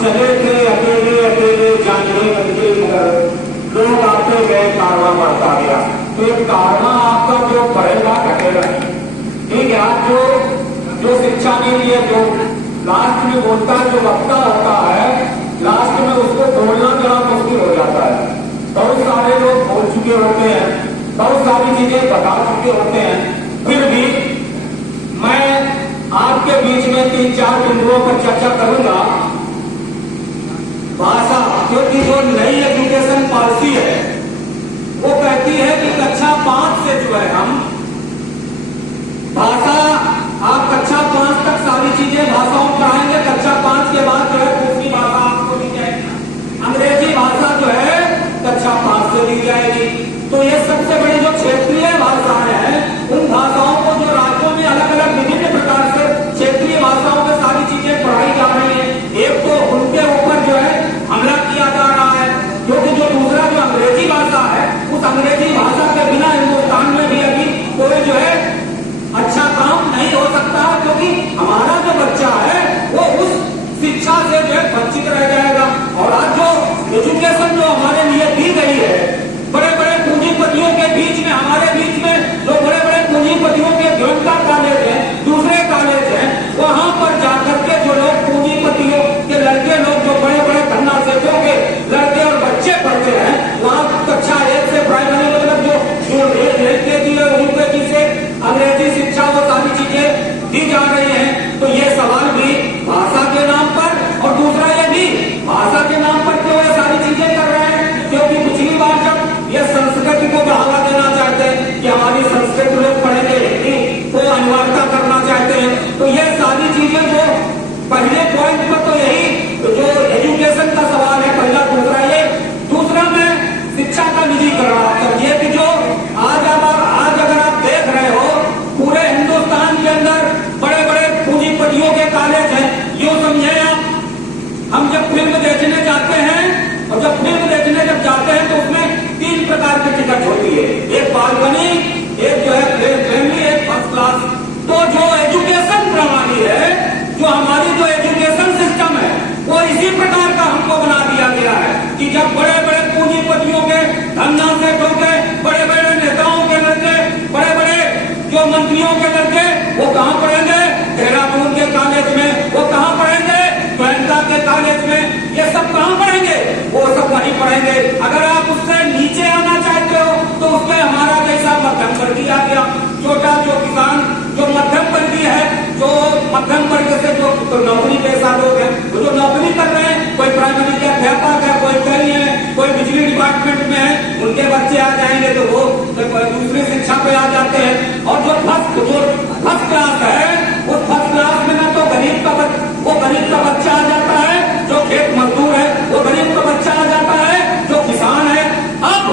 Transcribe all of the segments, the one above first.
चले थे अकेले अकेले जानने लगे मगर लोग आते गए कारवा बढ़ता गया। तो ये कारवा आपका जो बढ़ेगा घटेगा, ठीक है। आप जो शिक्षा नीति है, जो लास्ट में बोलता है, जो वक्ता होता है लास्ट में उसको बोलना जरा मुश्किल हो जाता है। बहुत सारे लोग बोल चुके होते हैं, बहुत सारी चीजें बता चुके होते हैं, फिर भी मैं आपके बीच में 3-4 बिंदुओं पर चर्चा करूंगा। भाषा, क्योंकि जो नई एजुकेशन पॉलिसी है वो कहती है कि कक्षा 5 से जो है हम भाषा, आप कक्षा 5 तक सारी चीजें भाषाओं पढ़ाएंगे, कक्षा 5 के बाद जो है दूसरी भाषा आपको दी जाएगी। अंग्रेजी भाषा जो है कक्षा 5 से दी जाएगी। तो ये सबसे बड़ी जो क्षेत्रीय भाषाएं हैं, उन भाषाओं को जो राज्यों में अलग अलग विभिन्न प्रकार से क्षेत्रीय भाषाओं में सारी चीजें पढ़ाई जा रही है। एक तो उनके ऊपर जो है हमला किया जा रहा है, क्योंकि जो दूसरा जो अंग्रेजी भाषा है, उस अंग्रेजी भाषा के बिना हिंदुस्तान में भी अभी कोई जो है अच्छा काम नहीं हो सकता, क्योंकि हमारा जो बच्चा है वो उस शिक्षा से जो है वंचित रह जाएगा। और आज जो एजुकेशन जो हमारे लिए दी गई है, बड़े बड़े पूंजीपतियों के बीच में, हमारे बीच में जो बड़े बड़े पूंजीपतियों के गोयनका कॉलेज है, दूसरे कॉलेज है, वहां पर जाकर के जो लोग पूंजीपतियों के लड़के लोग, जो बड़े बड़े धन्ना सेठों के लड़के और बच्चे पढ़ते हैं, वहां कक्षा 1 से प्राइमरी मतलब जो एलकेजी और यूकेजी से अंग्रेजी शिक्षा वो सारी चीजें दी जा रही हैं। तो ये सवाल भी भाषा के नाम पर, और दूसरा ये भी भाषा के नाम पर क्यों ये सारी चीजें कर रहे हैं, क्योंकि पिछली बार जब ये संस्कृति को बढ़ावा देना चाहते हैं कि हमारी संस्कृत लोग पढ़ेंगे, हिंदी को अनिवार्यता करना चाहते हैं। तो ये सारी चीजें जो पहले पॉइंट पर तो यही जो एजुकेशन का सवाल है पहला, दूसरा ये, दूसरा मैं शिक्षा का निजीकरण करिए कि जो आज अगर आप देख रहे हो पूरे हिंदुस्तान के अंदर बड़े बड़े पूंजीपतियों के कॉलेज हैं। यूं समझे आप, हम जब फिल्म देखने जाते हैं, और जब फिल्म देखने जब जाते हैं तो उसमें 3 प्रकार की टिकट होती है, एक बालकनी, एक जो है फैमिली, एक फर्स्ट क्लास। तो जो एजुकेशन प्रणाली है, जो हमारी जो एजुकेशन सिस्टम है, वो इसी प्रकार का हमको बना दिया गया है कि जब बड़े बड़े पूंजीपतियों के, धन्ना सेठों के, बड़े बड़े नेताओं के लड़के, बड़े बड़े जो मंत्रियों के लड़के, वो कहाँ पढ़ेंगे? देहरादून के कॉलेज में। वो कहाँ पढ़ेंगे? गोयनका के कॉलेज में। ये सब कहाँ पढ़ेंगे? वो सब वहीं पढ़ेंगे। अगर आप उससे नीचे आना चाहते हो तो उसमें हमारा जैसा मध्यम वर्गीय आ गया, छोटा जो किसान, जो मध्यम वर्गीय है, जो मध्यम वर्ग से जो नौकरी पेशा लोग हैं, वो जो नौकरी कर रहे हैं, कोई प्राइमरी के अध्यापक है, कोई कई है, कोई बिजली डिपार्टमेंट में है, उनके बच्चे आ जाएंगे तो वो दूसरी शिक्षा पे आ जाते हैं। और जो फर्स्ट क्लास है, उस फर्स्ट क्लास में ना तो गरीब का बच्चा आ जाता है, जो खेत मजदूर है, वो गरीब का बच्चा आ जाता है, जो किसान है। अब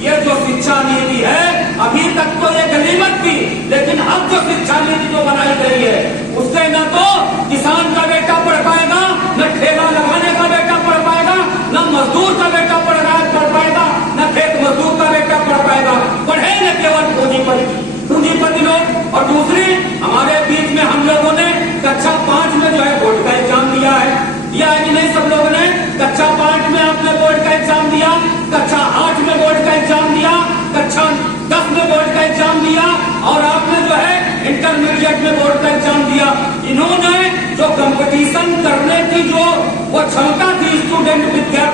ये जो शिक्षा नीति है, अभी तक तो ये गरीबत थी, लेकिन अब जो शिक्षा नीति जो बनाई गई है, उससे न तो किसान का बेटा पढ़ पाएगा, न ठेला लगाने का बेटा पढ़ पाएगा, न मजदूर का बेटा पढ़ पाएगा, न खेत मजदूर का बेटा पढ़ पाएगा। पढ़ेंगे केवल पूंजीपति लोग। और दूसरी, हमारे बीच में हम लोगों ने कक्षा 5 में जो है बोर्ड का एग्जाम दिया है कि नहीं? सब लोगों ने कक्षा 5 में आपने बोर्ड का एग्जाम दिया, कक्षा 8 में बोर्ड का एग्जाम दिया, कक्षा 10 में बोर्ड का एग्जाम दिया, और आपने जो है इंटरमीडिएट में बोर्ड का एग्जाम दिया। इन्होंने जो कंपटीशन करने की जो वो क्षमता थी स्टूडेंट विद्यार्थी